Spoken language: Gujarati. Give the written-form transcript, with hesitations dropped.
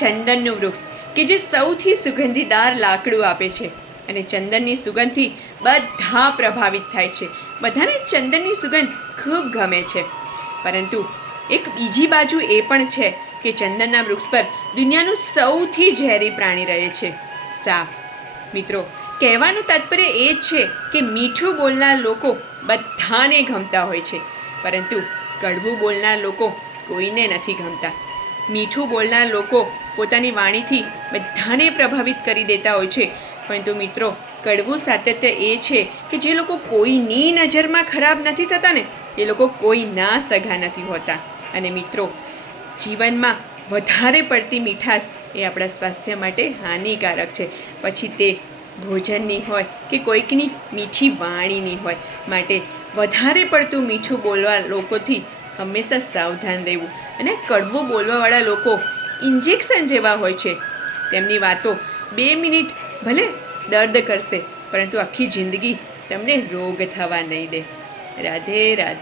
ચંદનનું વૃક્ષ કે જે સૌથી સુગંધીદાર લાકડું આપે છે અને ચંદનની સુગંધથી બધા પ્રભાવિત થાય છે. બધાને ચંદનની સુગંધ ખૂબ ગમે છે. પરંતુ એક બીજી બાજુ એ પણ છે કે ચંદનના વૃક્ષ પર દુનિયાનું સૌથી ઝેરી પ્રાણી રહે છે, સાપ. મિત્રો, કહેવાનું તાત્પર્ય એ જ છે કે મીઠું બોલનાર લોકો બધાને ગમતા હોય છે, પરંતુ કડવું બોલનાર લોકો કોઈને નથી ગમતા. મીઠું બોલનાર લોકો પોતાની વાણીથી બધાને પ્રભાવિત કરી દેતા હોય છે, પરંતુ મિત્રો, કડવું સાતત્ય એ છે કે જે લોકો કોઈની નજરમાં ખરાબ નથી થતા ને, એ લોકો કોઈના સગા નથી હોતા. અને મિત્રો, જીવનમાં વધારે પડતી મીઠાશ એ આપણા સ્વાસ્થ્ય માટે હાનિકારક છે, પછી તે ભોજનની હોય કે કોઈકની મીઠી વાણીની હોય. માટે વધારે પડતું મીઠું બોલવા લોકોથી હંમેશા સાવધાન રહેવું. અને કડવું બોલવાવાળા લોકો ઇન્જેક્શન જેવા હોય છે. તેમની વાતો 2 મિનિટ ભલે દર્દ કરશે, પરંતુ આખી જિંદગી તમને રોગ થવા નહીં દે. રાધે રાધે.